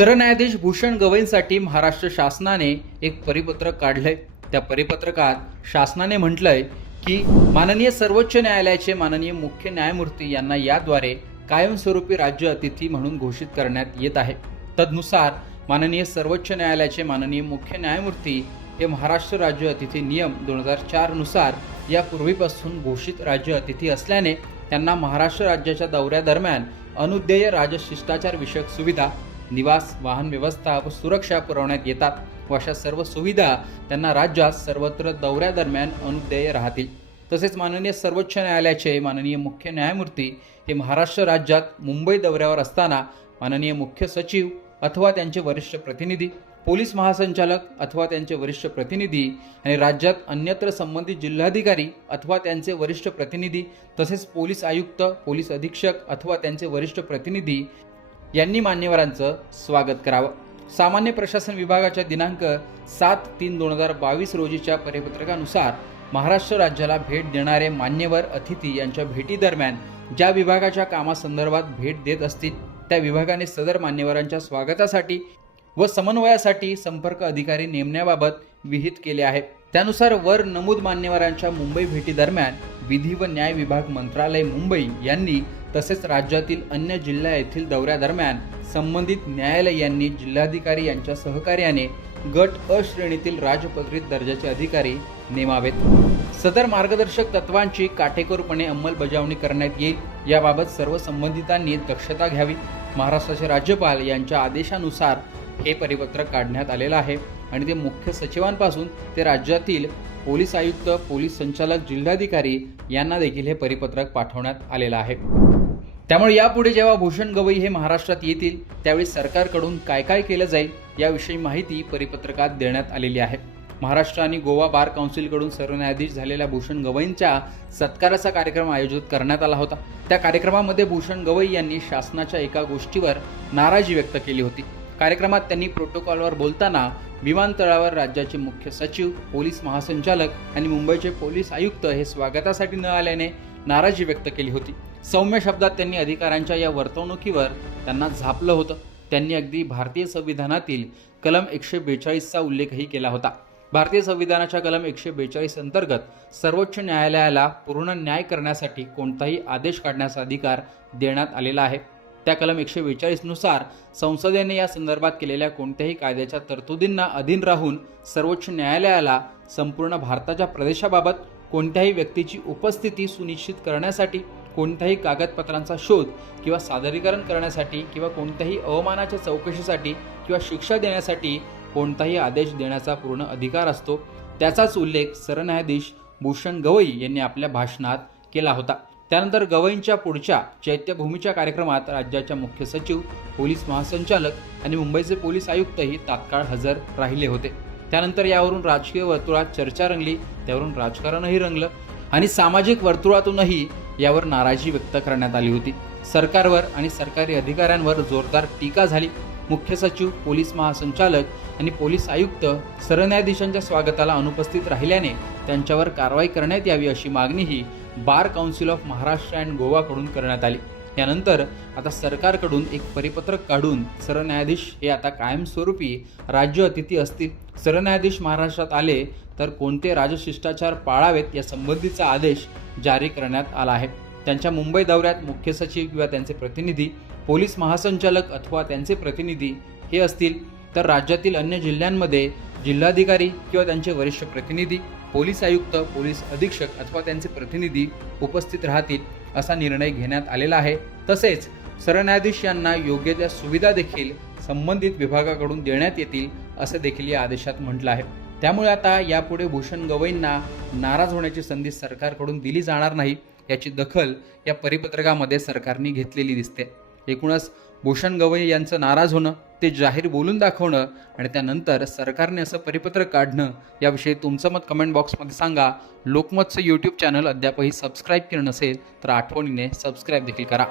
सरन्यायाधीश भूषण गवईंसाठी महाराष्ट्र शासनाने एक परिपत्रक काढलंय. त्या परिपत्रकात शासनाने म्हटलंय की माननीय सर्वोच्च न्यायालयाचे माननीय मुख्य न्यायमूर्ती यांना याद्वारे कायमस्वरूपी राज्य अतिथी म्हणून घोषित करण्यात येत आहे. तदनुसार माननीय सर्वोच्च न्यायालयाचे माननीय मुख्य न्यायमूर्ती हे महाराष्ट्र राज्य अतिथी नियम दोन हजार चारनुसार यापूर्वीपासून घोषित राज्य अतिथी असल्याने त्यांना महाराष्ट्र राज्याच्या दौऱ्यादरम्यान अनुद्यय राजशिष्टाचार विषयक सुविधा निवास वाहन व्यवस्था व सुरक्षा पुरवण्यात येतात व अशा सर्व सुविधा त्यांना राज्यात सर्वत्र दौऱ्यादरम्यान अनुद्यय राहतील. तसेच माननीय सर्वोच्च न्यायालयाचे माननीय मुख्य न्यायमूर्ती हे महाराष्ट्र राज्यात मुंबई दौऱ्यावर असताना माननीय मुख्य सचिव अथवा त्यांचे वरिष्ठ प्रतिनिधी पोलीस महासंचालक अथवा त्यांचे वरिष्ठ प्रतिनिधी आणि राज्यात अन्यत्र संबंधित जिल्हाधिकारी अथवा त्यांचे वरिष्ठ प्रतिनिधी तसेच पोलीस आयुक्त पोलीस अधीक्षक अथवा त्यांचे वरिष्ठ प्रतिनिधी यांनी मान्यवरांचं स्वागत करावं. सामान्य प्रशासन विभागाच्या दिनांक सात तीन दोन हजार बावीस रोजीच्या परिपत्रकानुसार महाराष्ट्र राज्याला भेट देणारे मान्यवर अतिथी यांच्या भेटीदरम्यान ज्या विभागाच्या कामासंदर्भात भेट देत असतील त्या विभागाने सदर मान्यवरांच्या स्वागतासाठी व समन्वयासाठी संपर्क अधिकारी नेमण्याबाबत विहित केले आहे. त्यानुसार वर नमूद मान्यवरांच्या मुंबई भेटीदरम्यान विधी व न्याय विभाग मंत्रालय मुंबई यांनी तसेच राज्यातील अन्य जिल्हा येथील दौऱ्यादरम्यान संबंधित न्यायालय यांनी जिल्हाधिकारी यांच्या सहकार्याने गट अ श्रेणीतील राजपत्रित दर्जाचे अधिकारी नेमावेत. सदर मार्गदर्शक तत्वांची काटेकोरपणे अंमलबजावणी करण्यात येईल याबाबत सर्व संबंधितांनी दक्षता घ्यावी. महाराष्ट्राचे राज्यपाल यांच्या आदेशानुसार हे परिपत्रक काढण्यात आलेलं आहे. आणि ते मुख्य सचिवांपासून ते राज्यातील पोलीस आयुक्त पोलीस संचालक जिल्हाधिकारी यांना देखील हे परिपत्रक पाठवण्यात आलेलं आहे. त्यामुळे यापुढे जेव्हा भूषण गवई हे महाराष्ट्रात येतील त्यावेळी सरकारकडून काय काय केलं जाईल याविषयी माहिती परिपत्रकात देण्यात आलेली आहे. महाराष्ट्र आणि गोवा बार काउन्सिलकडून सरन्यायाधीश झालेल्या भूषण गवईंच्या सत्काराचा कार्यक्रम आयोजित करण्यात आला होता. त्या कार्यक्रमामध्ये भूषण गवई यांनी शासनाच्या एका गोष्टीवर नाराजी व्यक्त केली होती. कार्यक्रमात त्यांनी प्रोटोकॉलवर बोलताना विमानतळावर राज्याचे मुख्य सचिव पोलीस महासंचालक आणि मुंबईचे पोलीस आयुक्त हे स्वागतासाठी न आल्याने नाराजी व्यक्त केली होती. सौम्य शब्दात त्यांनी अधिकाऱ्यांच्या या वर्तवणुकीवर त्यांना झापलं होतं. त्यांनी अगदी भारतीय संविधानातील कलम एकशे बेचाळीसचा उल्लेखही केला होता. भारतीय संविधानाच्या कलम एकशे बेचाळीस अंतर्गत सर्वोच्च न्यायालयाला पूर्ण न्याय करण्यासाठी कोणताही आदेश काढण्याचा अधिकार देण्यात आलेला आहे. त्या कलम एकशे बेचाळीसनुसार संसदेने या संदर्भात केलेल्या कोणत्याही कायद्याच्या तरतुदींना अधीन राहून सर्वोच्च न्यायालयाला संपूर्ण भारताच्या प्रदेशाबाबत कोणत्याही व्यक्तीची उपस्थिती सुनिश्चित करण्यासाठी कोणत्याही कागदपत्रांचा शोध किंवा सादरीकरण करण्यासाठी किंवा कोणत्याही अवमानाच्या चौकशीसाठी किंवा शिक्षा देण्यासाठी कोणताही आदेश देण्याचा पूर्ण अधिकार असतो. त्याचाच उल्लेख सरन्यायाधीश भूषण गवई यांनी आपल्या भाषणात केला होता. त्यानंतर गवईंच्या पुढच्या चैत्यभूमीच्या कार्यक्रमात राज्याच्या मुख्य सचिव पोलीस महासंचालक आणि मुंबईचे पोलीस आयुक्तही तात्काळ हजर राहिले होते. त्यानंतर यावरून राजकीय वर्तुळात चर्चा रंगली त्यावरून राजकारणही रंगलं आणि सामाजिक वर्तुळातूनही यावर नाराजी व्यक्त करण्यात आली होती. सरकारवर आणि सरकारी अधिकाऱ्यांवर जोरदार टीका झाली. मुख्य सचिव पोलीस महासंचालक आणि पोलीस आयुक्त सरन्यायाधीशांच्या स्वागताला अनुपस्थित राहिल्याने त्यांच्यावर कारवाई करण्यात यावी अशी मागणीही bar council of Maharashtra and गोवाकडून करण्यात आली. यानंतर आता सरकारकडून एक परिपत्रक काढून सरन्यायाधीश हे आता कायमस्वरूपी राज्य अतिथी असतील. सरन्यायाधीश महाराष्ट्रात आले तर कोणते राजशिष्टाचार पाळावेत या संबंधीचा आदेश जारी करण्यात आला आहे. त्यांच्या मुंबई दौऱ्यात मुख्य सचिव किंवा त्यांचे प्रतिनिधी पोलीस महासंचालक अथवा त्यांचे प्रतिनिधी हे असतील. तर राज्यातील अन्य जिल्ह्यांमध्ये जिल्हाधिकारी किंवा त्यांचे वरिष्ठ प्रतिनिधी पोलीस आयुक्त पोलीस अधीक्षक अथवा त्यांचे प्रतिनिधी उपस्थित राहतील असा निर्णय घेण्यात आलेला आहे. तसेच सरन्यायाधीश यांना योग्य त्या सुविधा देखील संबंधित विभागाकडून देण्यात येतील असं देखील या आदेशात म्हटलं आहे. त्यामुळे आता यापुढे भूषण गवईंना नाराज होण्याची संधी सरकारकडून दिली जाणार नाही याची दखल या परिपत्रकामध्ये सरकारने घेतलेली दिसते. एकूणच भूषण गवई यांचं नाराज होणं ते जाहीर बोलून दाखवणं आणि त्यानंतर सरकारने असं परिपत्रक काढणं याविषयी तुमचं मत कमेंट बॉक्समध्ये सांगा. लोकमतचं यूट्यूब चॅनल अद्यापही सबस्क्राईब केलं नसेल तर आठवणीने सबस्क्राईब देखील करा.